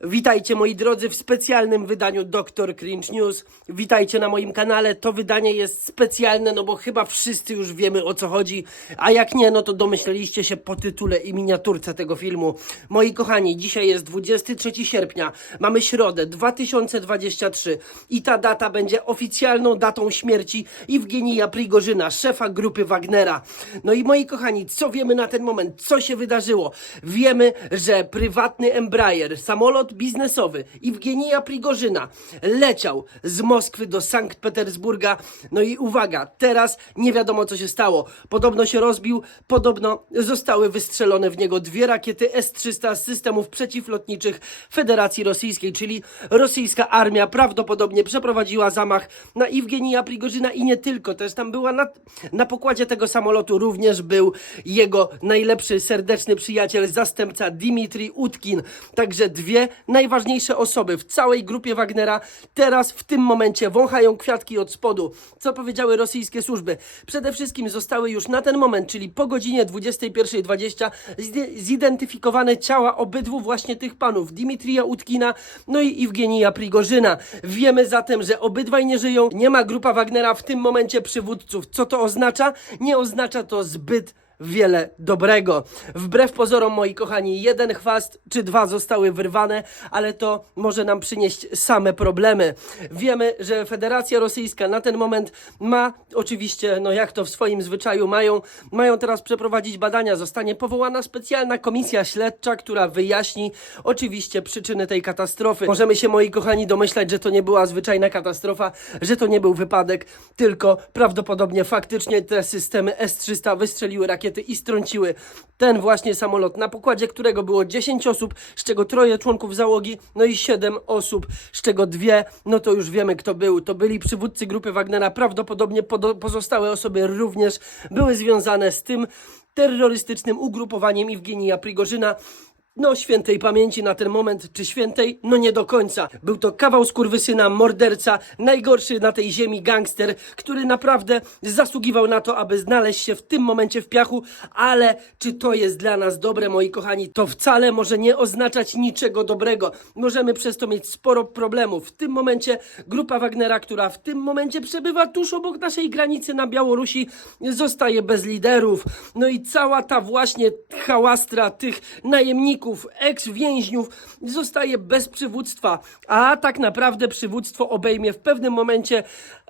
Witajcie moi drodzy w specjalnym wydaniu Dr. Cringe News. Witajcie na moim kanale. To wydanie jest specjalne, no bo chyba wszyscy już wiemy o co chodzi. A jak nie, no to domyśleliście się po tytule i miniaturce tego filmu. Moi kochani, dzisiaj jest 23 sierpnia. Mamy środę 2023 i ta data będzie oficjalną datą śmierci Iwgenija Prigorzyna, szefa grupy Wagnera. No i moi kochani, co wiemy na ten moment? Co się wydarzyło? Wiemy, że prywatny Embraer, samolot biznesowy Iwgenija Prigorzyna leciał z Moskwy do Sankt Petersburga. No i uwaga, teraz nie wiadomo co się stało. Podobno się rozbił, podobno zostały wystrzelone w niego dwie rakiety S-300 z systemów przeciwlotniczych Federacji Rosyjskiej, czyli rosyjska armia prawdopodobnie przeprowadziła zamach na Iwgenija Prigorzyna i nie tylko. Też tam była na, na pokładzie tego samolotu również był jego najlepszy, serdeczny przyjaciel, zastępca Dimitri Utkin. Także dwie najważniejsze osoby w całej grupie Wagnera teraz w tym momencie wąchają kwiatki od spodu. Co powiedziały rosyjskie służby? Przede wszystkim zostały już na ten moment, czyli po godzinie 21.20 zide- zidentyfikowane ciała obydwu właśnie tych panów, Dimitrija Utkina, no i Iwgenija Prigorzyna. Wiemy zatem, że obydwaj nie żyją, nie ma grupa Wagnera w tym momencie przywódców. Co to oznacza? Nie oznacza to zbyt wiele dobrego. Wbrew pozorom, moi kochani, jeden chwast czy dwa zostały wyrwane, ale to może nam przynieść same problemy. Wiemy, że Federacja Rosyjska na ten moment ma, oczywiście, no jak to w swoim zwyczaju mają, mają teraz przeprowadzić badania. Zostanie powołana specjalna komisja śledcza, która wyjaśni oczywiście przyczyny tej katastrofy. Możemy się, moi kochani, domyślać, że to nie była zwyczajna katastrofa, że to nie był wypadek, tylko prawdopodobnie faktycznie te systemy S-300 wystrzeliły rakiety i strąciły ten właśnie samolot, na pokładzie którego było 10 osób, z czego troje członków załogi, no i 7 osób, z czego dwie, no to już wiemy kto był. To byli przywódcy grupy Wagnera, prawdopodobnie podo- pozostałe osoby również były związane z tym terrorystycznym ugrupowaniem Iwgenija Prigorzyna. No, świętej pamięci na ten moment, czy świętej? No nie do końca. Był to kawał skurwysyna, morderca, najgorszy na tej ziemi gangster, który naprawdę zasługiwał na to, aby znaleźć się w tym momencie w piachu, ale czy to jest dla nas dobre, moi kochani? To wcale może nie oznaczać niczego dobrego. Możemy przez to mieć sporo problemów. W tym momencie grupa Wagnera, która w tym momencie przebywa tuż obok naszej granicy na Białorusi, zostaje bez liderów. No i cała ta właśnie hałastra tych najemników, ex-więźniów zostaje bez przywództwa, a tak naprawdę przywództwo obejmie w pewnym momencie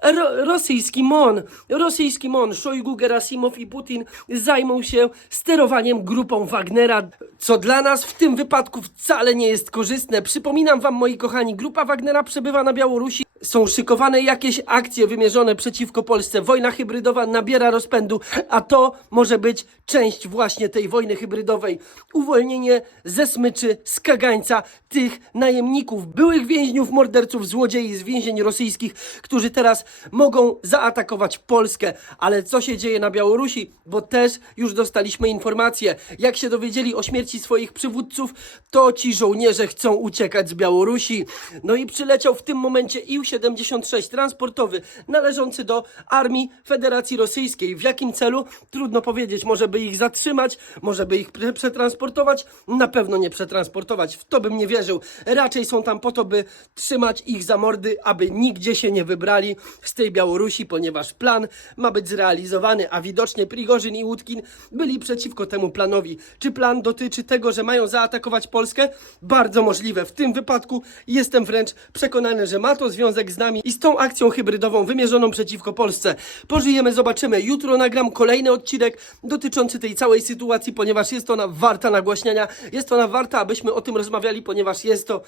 ro rosyjski MON. Rosyjski MON, Szojgu, Gerasimow i Putin zajmą się sterowaniem grupą Wagnera, co dla nas w tym wypadku wcale nie jest korzystne. Przypominam wam, moi kochani, grupa Wagnera przebywa na Białorusi. Są szykowane jakieś akcje wymierzone przeciwko Polsce. Wojna hybrydowa nabiera rozpędu, a to może być część właśnie tej wojny hybrydowej. Uwolnienie ze smyczy, z kagańca tych najemników, byłych więźniów, morderców, złodziei z więzień rosyjskich, którzy teraz mogą zaatakować Polskę. Ale co się dzieje na Białorusi? Bo też już dostaliśmy informacje. Jak się dowiedzieli o śmierci swoich przywódców, to ci żołnierze chcą uciekać z Białorusi. No i przyleciał w tym momencie IU-76 transportowy należący do Armii Federacji Rosyjskiej. W jakim celu? Trudno powiedzieć. Może by ich zatrzymać, może by ich prze- przetransportować. Na pewno nie przetransportować. W to bym nie wierzył. Raczej są tam po to, by trzymać ich za mordy, aby nigdzie się nie wybrali z tej Białorusi, ponieważ plan ma być zrealizowany, a widocznie Prigorzyn i Łódkin byli przeciwko temu planowi. Czy plan dotyczy tego, że mają zaatakować Polskę? Bardzo możliwe. W tym wypadku jestem wręcz przekonany, że ma to z nami i z tą akcją hybrydową wymierzoną przeciwko Polsce. Pożyjemy, zobaczymy. Jutro nagram kolejny odcinek dotyczący tej całej sytuacji, ponieważ jest ona warta nagłaśniania. Jest ona warta, abyśmy o tym rozmawiali, ponieważ jest to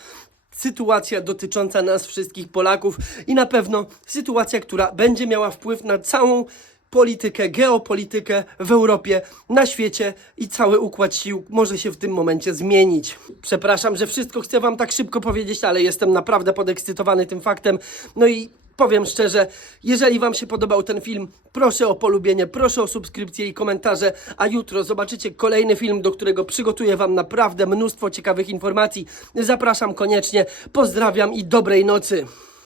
sytuacja dotycząca nas wszystkich Polaków i na pewno sytuacja, która będzie miała wpływ na całą politykę, geopolitykę w Europie, na świecie i cały układ sił może się w tym momencie zmienić. Przepraszam, że wszystko chcę Wam tak szybko powiedzieć, ale jestem naprawdę podekscytowany tym faktem. No i powiem szczerze, jeżeli Wam się podobał ten film, proszę o polubienie, proszę o subskrypcję i komentarze, a jutro zobaczycie kolejny film, do którego przygotuję Wam naprawdę mnóstwo ciekawych informacji. Zapraszam koniecznie, pozdrawiam i dobrej nocy.